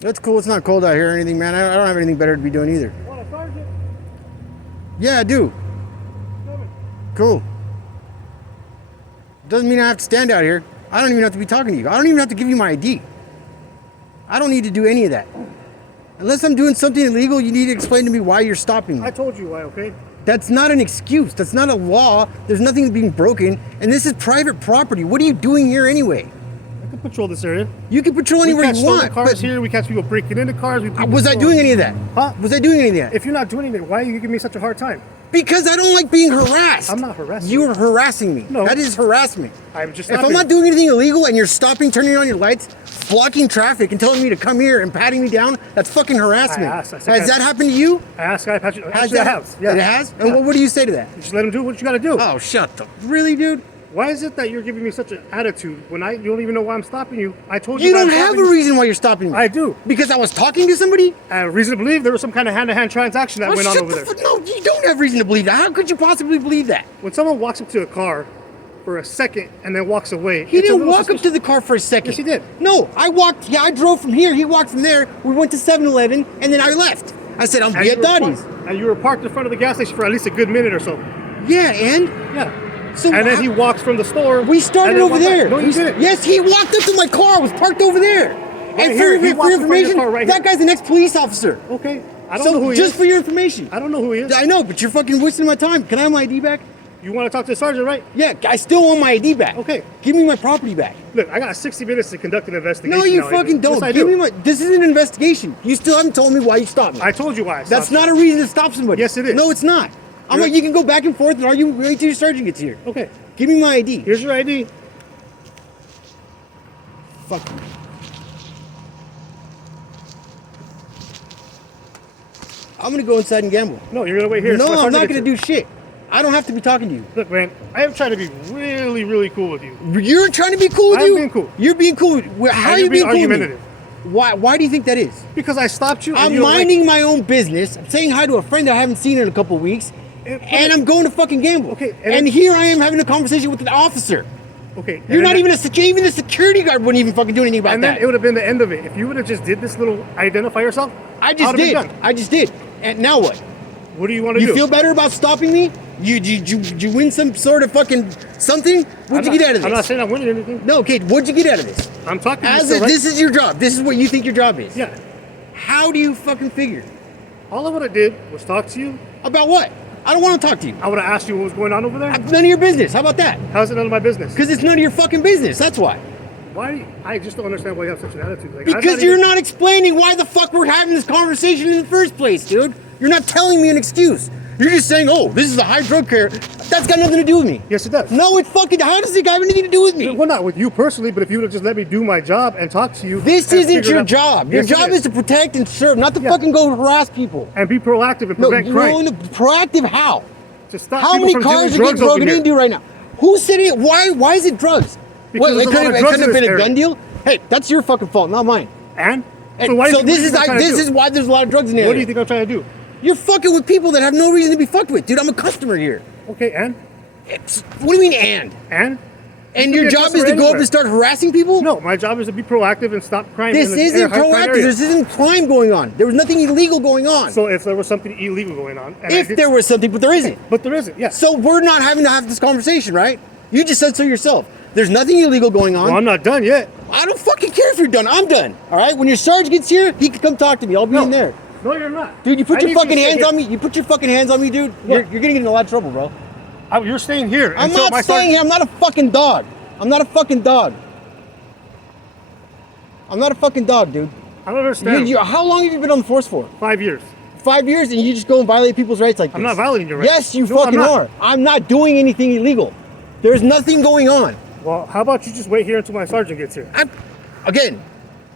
That's cool. It's not cold out here or anything, man. I don't have anything better to be doing either. Want a sergeant? Yeah, I do. Cool. Doesn't mean I have to stand out here. I don't even have to be talking to you. I don't even have to give you my ID. I don't need to do any of that. Unless I'm doing something illegal, you need to explain to me why you're stopping me. I told you why, okay? That's not an excuse. That's not a law. There's nothing being broken. And this is private property. What are you doing here anyway? I can patrol this area. You can patrol anywhere you want. We catch cars here. We catch people breaking into cars. Was I doing any of that? Huh? Was I doing any of that? If you're not doing anything, why are you giving me such a hard time? Because I don't like being harassed. I'm not harassing you. you. are harassing me. No. That is harassment. I'm just If stopping. I'm not doing anything illegal and you're stopping, turning on your lights, blocking traffic and telling me to come here and patting me down, that's fucking harassment. I asked. Has that happened to you? I asked guy, actually, I that, have. Yeah. It has? And Yeah. what do you say to that? Just let him do what you got to do. Oh, shut the... Really, dude? Why is it that you're giving me such an attitude when you don't even know why I'm stopping you? I told you. You why don't I'm have stopping a you. reason why you're stopping me. I do. Because I was talking to somebody? I have reason to believe there was some kind of hand-to-hand transaction that went on shut over the there. No, you don't have reason to believe that. How could you possibly believe that? When someone walks up to a car for a second and then walks away, He it's a didn't little walk up suspicious. to the car for a second. Yes, he did. No, I drove from here. He walked from there. We went to 7-Eleven, and then I left. I said, I'm And be at you were parked- Dottie's. And you were parked in front of the gas station for at least a good minute or so. Yeah, and? Yeah. So And then he walks from the store. we started and then over walked back. there. No, you didn't. Yes, he walked up to my car. I was parked over there. And here, he for walked in front of your information, car right that here. guy's the next police officer. Okay. I don't So know who he just is. for your information. I don't know who he is. I know, but you're fucking wasting my time. Can I have my ID back? You want to talk to the sergeant, right? Yeah, I still want my ID back. Okay. Give me my property back. Look, I got 60 minutes to conduct an investigation. No, you now, fucking Adrian. don't. Yes, I Give do. me my. This is an investigation. You still haven't told me why you stopped me. I told you why. I That's stopped not a reason to stop somebody. Yes, it is. No, it's not. I'm You're- like, you can go back and forth and argue. Wait till your sergeant gets here. you. Okay. Give me my ID. Here's your ID. Fuck you. I'm gonna go inside and gamble. No, you're gonna wait here. No, so my I'm sergeant not gets gonna here. do shit. I don't have to be talking to you. Look, man, I am trying to be really, really cool with you. You're trying to be cool with I'm you? being cool. You're being cool. How are And you you're being cool with me? argumentative. Why do you think that is? Because I stopped you. And I'm you don't like minding my own business. I'm saying hi to a friend that I haven't seen in a couple of weeks. And I'm going to fucking gamble. Okay, And here I am having a conversation with an officer. Okay. You're not then- even even the security guard wouldn't even fucking do anything about And then that. it would have been the end of it. If you would have just did this little identify yourself, I just I'd have been did. done. I just did. And now what? What do you want to You do? feel better about stopping me? You win some sort of fucking something? What'd you get out of this? I'm not saying I'm winning anything. No, Kate, what'd you get out of this? I'm talking to you As still, if right? this is your job. This is what you think your job is. Yeah. How do you fucking figure? All I would have did was talk to you. About what? I don't want to talk to you. I would have asked you what was going on over there. None of your business. How about that? How's it none of my business? Because it's none of your fucking business. That's why. Why? I just don't understand why you have such an attitude. Like, I'm Because you're not explaining why the fuck we're having this conversation in the first place, dude. You're not telling me an excuse. You're just saying, oh, this is a high drug care. That's got nothing to do with me. Yes, it does. No, it fucking, how does it have anything to do with me? Well, not with you personally, but if you would have just let me do my job and talk to you. This and isn't figure it your out- job. Your Yes, it job is to protect and serve, not to Yeah. fucking go harass people. and be proactive and No, prevent crime. no, proactive how? To stop How people many from cars dealing are getting drugs over broken here. into right now? Who's sitting it? Why is it drugs? Because there's a lot of drugs couldn't have in been this a gun area. deal? Hey, that's your fucking fault, not mine. And And why do so you think- this what do you is think I'm trying to this do? is why there's a lot of drugs in there. What do you think I'm trying to do? You're fucking with people that have no reason to be fucked with, dude. I'm a customer here. Okay, and What do you mean and? and And You your can job is customer to go up anywhere. and start harassing people? No, my job is to be proactive and stop crime. This in the isn't crime proactive. area. This isn't crime going on. There was nothing illegal going on. So if there was something illegal going on, and I If did- there was something, but there isn't. but there isn't. Yes. So we're not having to have this conversation, right? You just said so yourself. There's nothing illegal going on. Well, I'm not done yet. I don't fucking care if you're done. I'm done. All right? When your sergeant gets here, he can come talk to me. I'll be in there. No, you're not. Dude, you put I your need to fucking stay hands here. on me. You put your fucking hands on me, dude. You're What? gonna get in a lot of trouble, bro. You're staying here. I'm until not my staying here. I'm not a fucking dog. I'm not a fucking dog. I'm not a fucking dog, dude. I don't understand. How long have you been on the force for? 5 years. 5 years, and you just go and violate people's rights like this? I'm not violating your rights. Yes, you No, I'm fucking not. are. I'm not doing anything illegal. There's nothing going on. Well, how about you just wait here until my sergeant gets here? Again,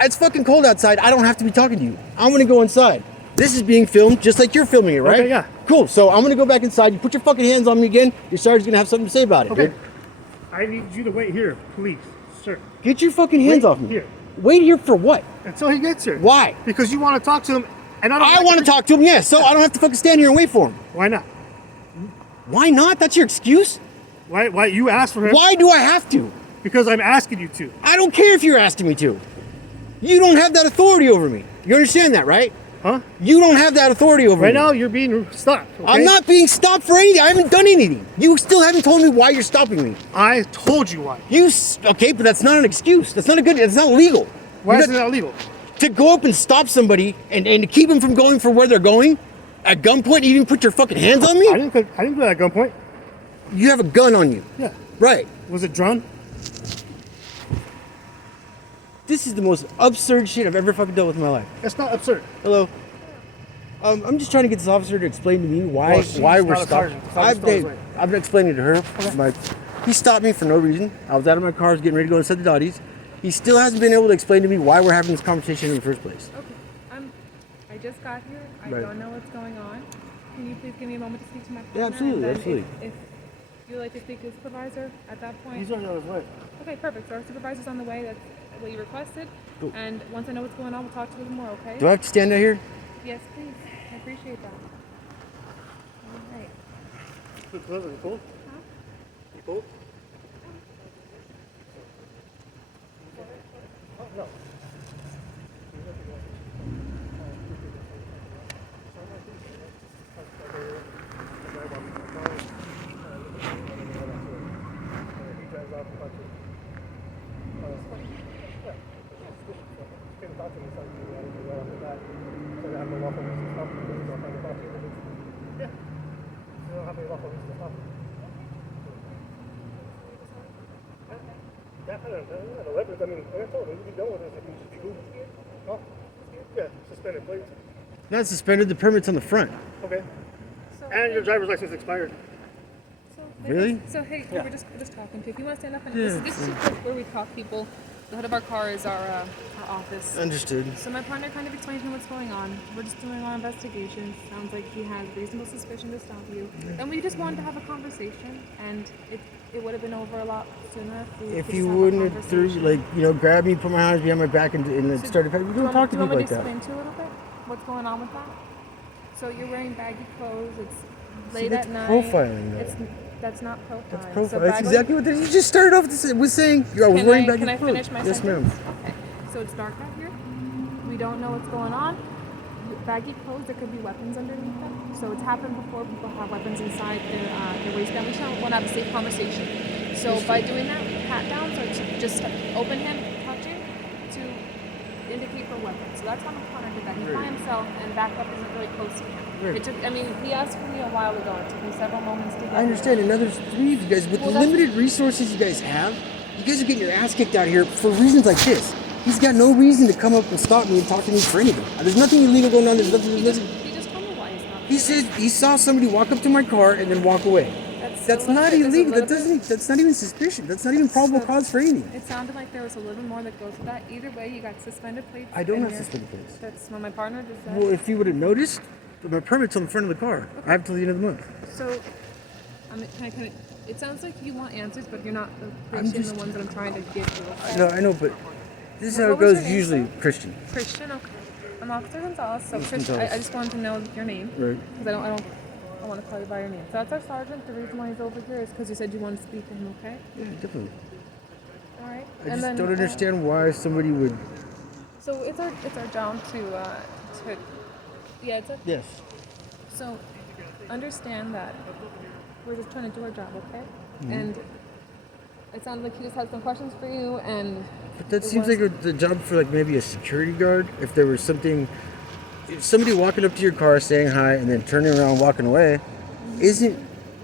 it's fucking cold outside. I don't have to be talking to you. I'm gonna go inside. This is being filmed just like you're filming it, right? Okay, yeah. Cool. So I'm gonna go back inside. You put your fucking hands on me again. Your sergeant's gonna have something to say about it. Okay. Dude. I need you to wait here, please, sir. Get your fucking hands Wait off me. here. Wait here for what? Until he gets here. Why? Because you want to talk to him, and I don't. I want to talk to him, yes. So I don't have to fucking stand here and wait for him. Why not? Why not? That's your excuse? Why you asked for him? Why do I have to? Because I'm asking you to. I don't care if you're asking me to. You don't have that authority over me. You understand that, right? Huh? You don't have that authority over me. Right now, you're being stopped. Okay? I'm not being stopped for anything. I haven't done anything. You still haven't told me why you're stopping me. I told you why. Okay, but that's not an excuse. That's not a good. It's not legal. Why You're is it not legal? To go up and stop somebody and to keep them from going for where they're going at gunpoint? You didn't put your fucking hands on I me. didn't do that at gunpoint. You have a gun on you. Yeah. Right. Was it drawn? This is the most absurd shit I've ever fucking dealt with in my life. That's not absurd. Hello. I'm just trying to get this officer to explain to me why Well, she's we're not a stopped. sergeant. It's not I've a story. been explaining to her. He stopped me for no reason. I was out of my car, I was getting ready to go and set the dotties. He still hasn't been able to explain to me why we're having this conversation in the first place. Okay, I just got here. I Right. don't know what's going on. Can you please give me a moment to speak to my partner? Yeah, absolutely, And then absolutely. If you would like to speak to the supervisor at that point. He's on his way. Okay, perfect. So our supervisor's on the way. That's what you requested. Cool. And once I know what's going on, we'll talk to you more. Okay? Do I have to stand out here? Yes, please. I appreciate that. All right. You cool? Huh? You cool? Oh, no. I mean, I told him, you'd be done with this if you just be cool. Huh? Yeah, suspended plates. Not suspended. The permit's on the front. Okay. So, And your driver's license expired. So, Really? So hey, Yeah. we're just talking to you. If you want to stand up and Yeah. this is where we talk, people. The hood of our car is our office. Understood. So my partner kind of explained to me what's going on. We're just doing our investigation. Sounds like he has reasonable suspicion to stop you. And we just wanted to have a conversation, and it would have been over a lot sooner if we If could you just have a wouldn't have conversation. grabbed me, put my hands behind my back, and then So started. We do you don't want talk to me- people like Do you that. want me to explain to you a little bit what's going on with that? So you're wearing baggy clothes. It's late that's at night. profiling, though. That's not profiling. That's So profile. That's baggy- exactly what you just started off with saying. I was wearing baggy Can I clothes. finish my Yes, sentence? ma'am. Okay. So it's dark out here. We don't know what's going on. Baggy clothes, there could be weapons underneath them. So it's happened before. People have weapons inside their waistband. We just want to have a safe conversation. So by doing that, pat downs or just open hand touching to indicate for weapons. So that's how my partner did that. He by himself and backup isn't really close to him. Right. It took. I mean, he asked for me a while ago. It took me several moments to get. I understand. And there's three of you guys with Well, the that's- limited resources you guys have. You guys are getting your ass kicked out here for reasons like this. He's got no reason to come up and stop me and talk to me for anything. There's nothing illegal going on. There's nothing. He just told me why he's not. He said he saw somebody walk up to my car and then walk away. That's a not little bit- illegal. there's a little bit- That's not even suspicion. That's not even probable So- cause for anything. It sounded like there was a little more that goes with that. Either way, you got suspended plates. I don't and have you're- suspended plates. That's what my partner just said. Well, if you would have noticed, my permit's on the front of the car. I have till the end of the month. So, it sounds like you want answers, but you're not appreciating just- the ones that I'm trying to give you. Okay? No, I know, but this is how it What was goes your name, usually. sir? Christian. Christian, okay. I'm Officer Gonzalez. So, Miss Christian, Gonzalez. I just wanted to know your name. Right. Because I want to call you by your name. So that's our sergeant. The reason why he's over here is because you said you wanted to speak to him, okay? Yeah, definitely. All right. I just don't understand why somebody would. So it's our job to yeah, it's a Yes. So, understand that we're just trying to do our job, okay? Mm-hmm. And it sounds like he just had some questions for you, and But that it seems was- like the job for like maybe a security guard. If there was something, if somebody walking up to your car saying hi and then turning around and walking away, isn't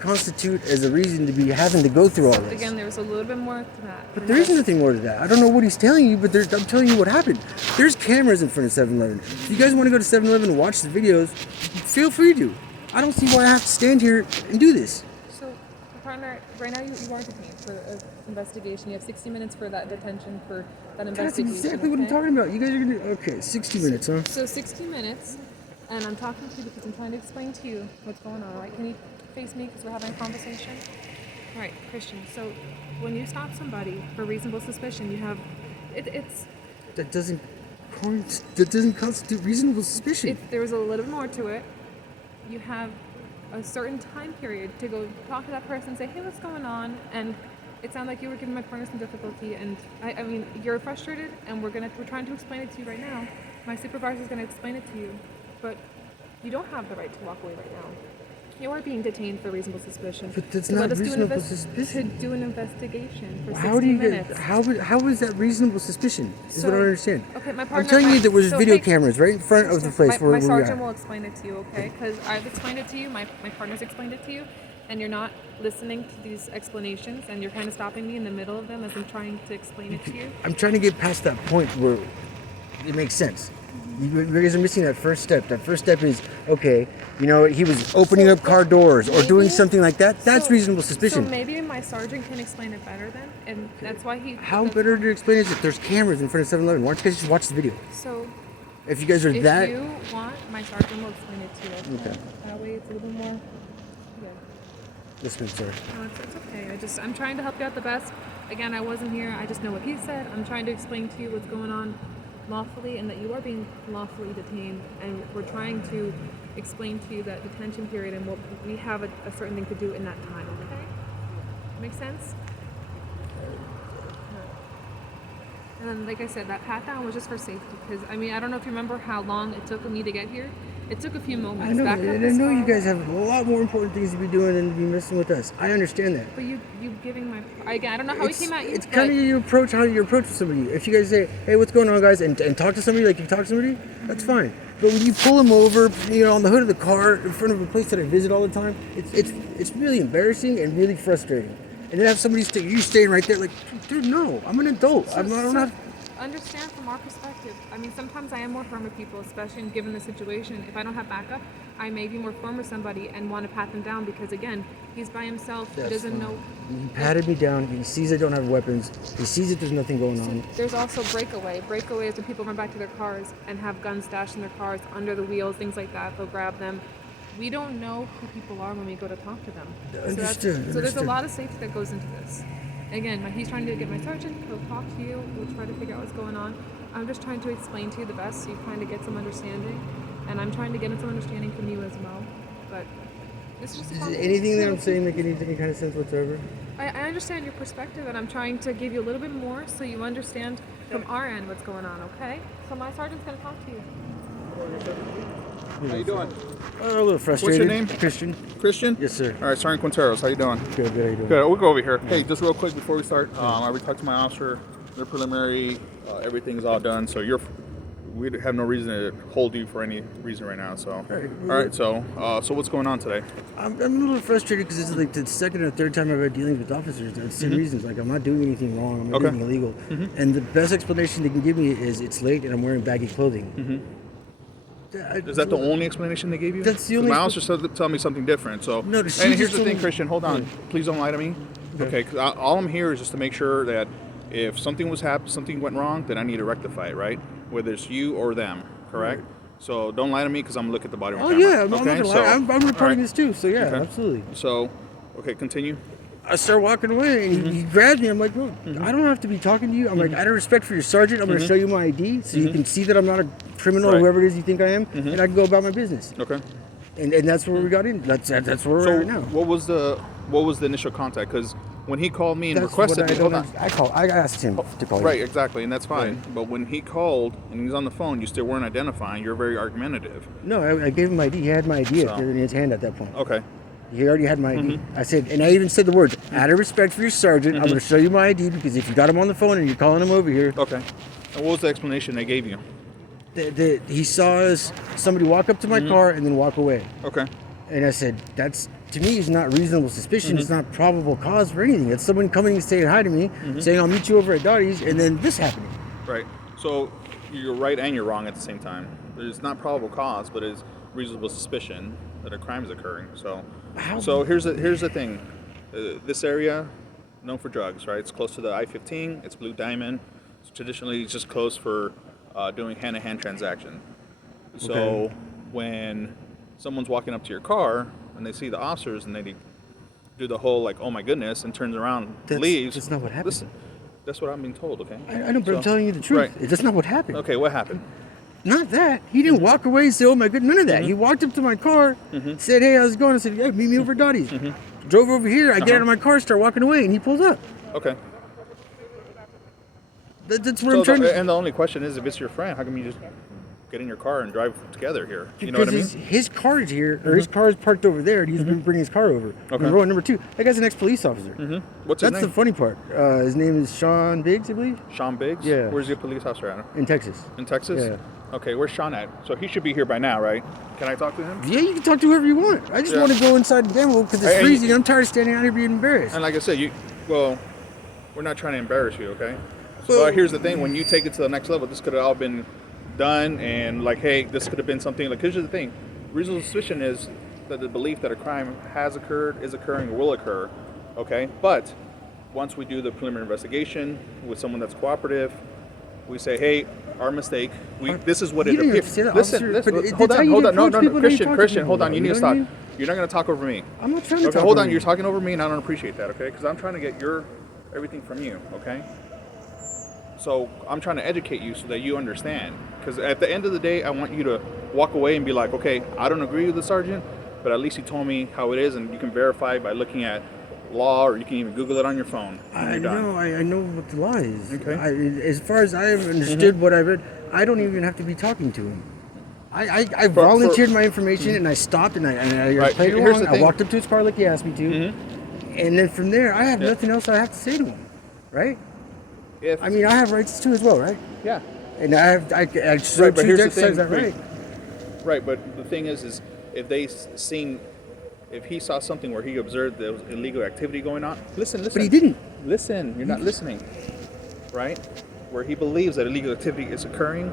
constitute as a reason to be having to go through all this. again, there was a little bit more to that. But there is nothing more to that. I don't know what he's telling you, but I'm telling you what happened. There's cameras in front of 7-Eleven. If you guys want to go to 7-Eleven and watch the videos, feel free to. I don't see why I have to stand here and do this. So, your partner, right now you are detained for an investigation. You have 60 minutes for that detention for that That's investigation. exactly what I'm okay? talking about. You guys are gonna. Okay, 60 minutes, huh? So 60 minutes, and I'm talking to you because I'm trying to explain to you what's going on, all right? Can you face me because we're having a conversation? All right, Christian, so when you stop somebody for reasonable suspicion, you have, it's, That doesn't constitute reasonable suspicion. there was a little more to it. You have a certain time period to go talk to that person, say, hey, what's going on? And It sounded like you were giving my partner some difficulty, and I mean, you're frustrated, and we're trying to explain it to you right now. My supervisor's gonna explain it to you, but you don't have the right to walk away right now. You are being detained for reasonable suspicion. But that's To not let us do an reasonable suspicion. To do an investigation for 60 How do you minutes. get? How is that reasonable suspicion? Is what I don't understand. Okay, my I'm partner. telling you, there was so, video hey, cameras right in front of the place my where we sergeant are. will explain it to you, okay? Because I've explained it to you, my partner's explained it to you, and you're not listening to these explanations, and you're kind of stopping me in the middle of them as I'm trying to explain it to you. I'm trying to get past that point where it makes sense. You guys are missing that first step. That first step is, okay, you know, he was opening up car doors or doing maybe- something like that. That's So- reasonable suspicion. So maybe my sergeant can explain it better then, and that's why he. How that's better why- to explain it if there's cameras in front of 7-Eleven? Why don't you guys just watch the video? So If you guys are if that... you want, my sergeant will explain it to you. Okay. That way it's a little more. Yeah. Listen, sorry. No, it's okay. I'm trying to help you out the best. Again, I wasn't here. I just know what he said. I'm trying to explain to you what's going on lawfully and that you are being lawfully detained. And we're trying to explain to you that detention period and what we have a certain thing to do in that time. Okay? Make sense? And then, like I said, that pat down was just for safety. Because I mean, I don't know if you remember how long it took me to get here. It took a few moments. I know, Back up and I this know you far. guys have a lot more important things to be doing than to be messing with us. I understand that. But you giving my again, I don't know how he came at you. It's but- kind of your approach, how you approach somebody. If you guys say, "Hey, what's going on, guys," and talk to somebody like you talk to somebody, that's fine. But when you pull them over, you know, on the hood of the car in front of a place that I visit all the time, it's really embarrassing and really frustrating. And then have somebody you staying right there, like, dude, no, I'm an adult. I don't have. Understand from our perspective. I mean, sometimes I am more firm with people, especially given the situation. If I don't have backup, I may be more firm with somebody and want to pat them down because, again, he's by himself. He doesn't know. He patted me down. He sees I don't have weapons. He sees that there's nothing going on. There's also breakaway. Breakaway is when people run back to their cars and have guns stashed in their cars, under the wheels, things like that. They'll grab them. We don't know who people are when we go to talk to them. Understood, So there's a understood. lot of safety that goes into this. Again, he's trying to get my sergeant. He'll talk to you. We'll try to figure out what's going on. I'm just trying to explain to you the best so you kind of get some understanding. And I'm trying to get some understanding from you as well. But this is just a Does conversation. anything that I'm saying make any kind of sense whatsoever? I understand your perspective, and I'm trying to give you a little bit more so you understand from our end what's going on, okay? So my sergeant's going to talk to you. How you doing? A little frustrated. name? Christian. Christian? Yes, sir. All right, Sergeant Quinteros, how you doing? Good, how you doing? Good. We'll go over here. Hey, just real quick before we start, I already talked to my officer. The preliminary, everything's all done. So we have no reason to hold you for any reason right now. So, right. all right. So what's going on today? I'm a little frustrated because it's like the second or third time I've had dealings with officers. There's the same reasons. Like, I'm not doing anything wrong. I'm not Okay. doing anything illegal. And the best explanation they can give me is it's late and I'm wearing baggy clothing. Is that the only explanation they gave you? That's the 'Cause only my expla- officer said tell me something different. So, No, she and here's just the told thing, me- Christian. Hold on. Please don't lie to me. Okay. Because all I'm here is just to make sure that if something something went wrong, then I need to rectify it, right? Whether it's you or them, correct? So don't lie to me because I'm gonna look at the body on Oh, camera. yeah. I'm not gonna lie. I'm reporting all right. this too. So, yeah, Okay. absolutely. So, okay, continue. I start walking away and he grabs me. I'm like, well, I don't have to be talking to you. I'm like, out of respect for your sergeant, I'm going to show you my ID so you can see that I'm not a criminal, Right. whoever it is you think I am, and I can go about my business. Okay. And that's where we got in. That's where we're So at right now. what was the initial contact? Because when he called me and That's requested what me, hold on. I asked him to call Right, you. exactly, and that's fine. But when he called and he's on the phone, you still weren't identifying. You're very argumentative. No, I gave him my ID. He had my ID So- in his hand at that point. Okay. He already had my ID. I said, and I even said the words, out of respect for your sergeant, I'm going to show you my ID because if you got him on the phone and you're calling him over here, Okay. And what was the explanation they gave you? he saw somebody walk up to my car and then walk away. Okay. And I said, that's, to me, is not reasonable suspicion. It's not probable cause for anything. It's someone coming and saying hi to me, saying, I'll meet you over at Dottie's, and then this happening. Right. So you're right and you're wrong at the same time. It's not probable cause, but it's reasonable suspicion that a crime is occurring. So, so here's the thing. This area, known for drugs, right? It's close to the I-15. It's Blue Diamond. It's traditionally just closed for doing hand-to-hand transaction. So Okay. when someone's walking up to your car and they see the officers and they do the whole like, oh my goodness, and turns around, leaves. That's not what happened. Listen, that's what I'm being told. Okay. I know, but I'm So- telling you the truth. Right. That's not what happened. Okay, what happened? Not that. He didn't walk away and say, oh my goodness, none of that. He walked up to my car, said, hey, how's it going? I said, yeah, meet me over at Dottie's. Drove over here. I get out of my car, start walking away, and he pulls up. Okay. That's what So I'm trying to. and the only question is, if it's your friend, how come you just get in your car and drive together here? You know what I mean? His car is here, or his car is parked over there, and he's been bringing his car over. Okay. Number one. Number two, that guy's an ex-police officer. What's his That's name? the funny part. His name is Sean Biggs, I believe, Sean Biggs? Yeah. Where's your police officer at? in Texas. In Texas? Yeah. Okay, where's Sean at? So he should be here by now, right? Can I talk to him? Yeah, you can talk to whoever you want. I just Yeah. want to go inside the demo because it's And freezing. I'm tired of standing out here being embarrassed. And like I said, we're not trying to embarrass you, okay? Well- But here's the thing: when you take it to the next level, this could have all been done, and like, hey, this could have been something. Like, here's the thing: reasonable suspicion is that the belief that a crime has occurred, is occurring, or will occur, okay? But once we do the preliminary investigation with someone that's cooperative, we say, hey, our mistake. This is what You it don't have appears. to say that, Listen, officer, listen. but Hold that's how on, you hold on. No, approach no, people, no, how you talk to Christian, people, hold on. though, You need you to know what I stop. mean? You're not going to talk over me. I'm not trying to Okay, talk hold over on. you. You're talking over me, and I don't appreciate that. Okay, because I'm trying to get everything from you. Okay. So I'm trying to educate you so that you understand. Because at the end of the day, I want you to walk away and be like, okay, I don't agree with the sergeant, but at least he told me how it is, and you can verify by looking at law, or you can even Google it on your phone. When I you're done. know, I know what the law is. Okay. As far as I have understood what I read, I don't even have to be talking to him. I volunteered my information and I stopped and I Right, played here's along. the I thing. walked up to his car like he asked me to, and then from there I have Yeah. nothing else I have to say to him, right? If I mean, I have rights too as well, right? yeah. And I so Right, but choose here's to the thing. exercise that right. Right, but the thing is if he saw something where he observed there was illegal activity going on, listen. But he didn't. Listen, you're not listening, right? Where he believes that illegal activity is occurring,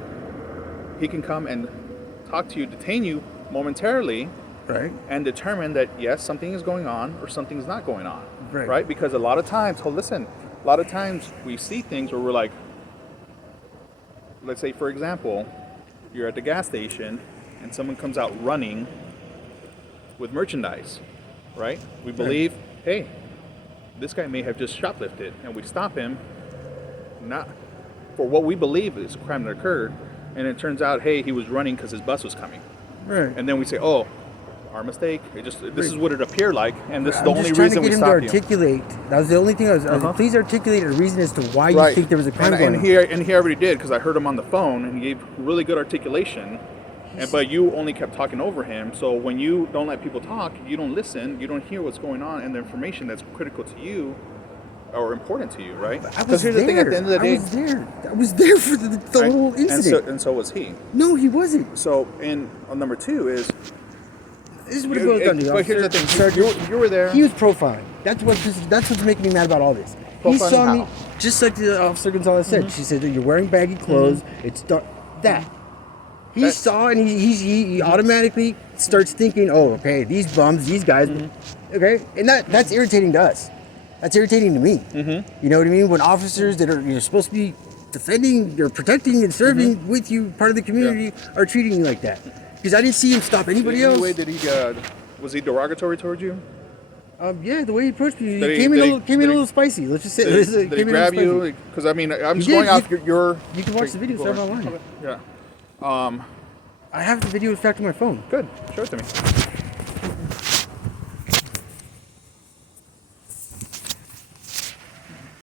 he can come and talk to you, detain you momentarily, Right. and determine that yes, something is going on or something's not going on, Right. Because a lot of times, a lot of times we see things where we're like, let's say for example, you're at the gas station and someone comes out running with merchandise, right? We believe, hey, this guy may have just shoplifted, and we stop him, not for what we believe is a crime that occurred, and it turns out, hey, he was running because his bus was coming, Right. and then we say, oh, our mistake. This is what it appeared like, and this is the I'm only just trying reason to we get him to stopped you. articulate. That was the only thing I was. Please articulate a reason as to why you think there was a crime going on. and he already did, because I heard him on the phone and he gave really good articulation. But you only kept talking over him. So when you don't let people talk, you don't listen, you don't hear what's going on, and the information that's critical to you or important to you, right? I was here's there. the thing: at the end of the day, I was there for the right? whole incident. and so was he. No, he wasn't. So, and on number two is, This is what it goes down to. but here's the thing: Sergeant, you were there. he was profiled. That's what's making me mad about all this. He Profiling saw me how? just like the officer Gonzalez said. She said you're wearing baggy clothes. It's dark. That. He That- saw and he automatically starts thinking, oh, okay, these bums, these guys, okay, and that's irritating to us. That's irritating to me. You know what I mean? When officers that are supposed to be defending or protecting and serving with you, part of the community, are treating you like that. Because I didn't see him stop anybody In else. any way did he was he derogatory towards you? Yeah, the way he approached me, Did he he- came in did a he- little, came in a little spicy. Let's just say, Did he grab you? Because I mean, I'm just did. going off You- your. You can watch the video. It's Go not ahead. online. Yeah. I have the video stacked on my phone. Good. Show it to me.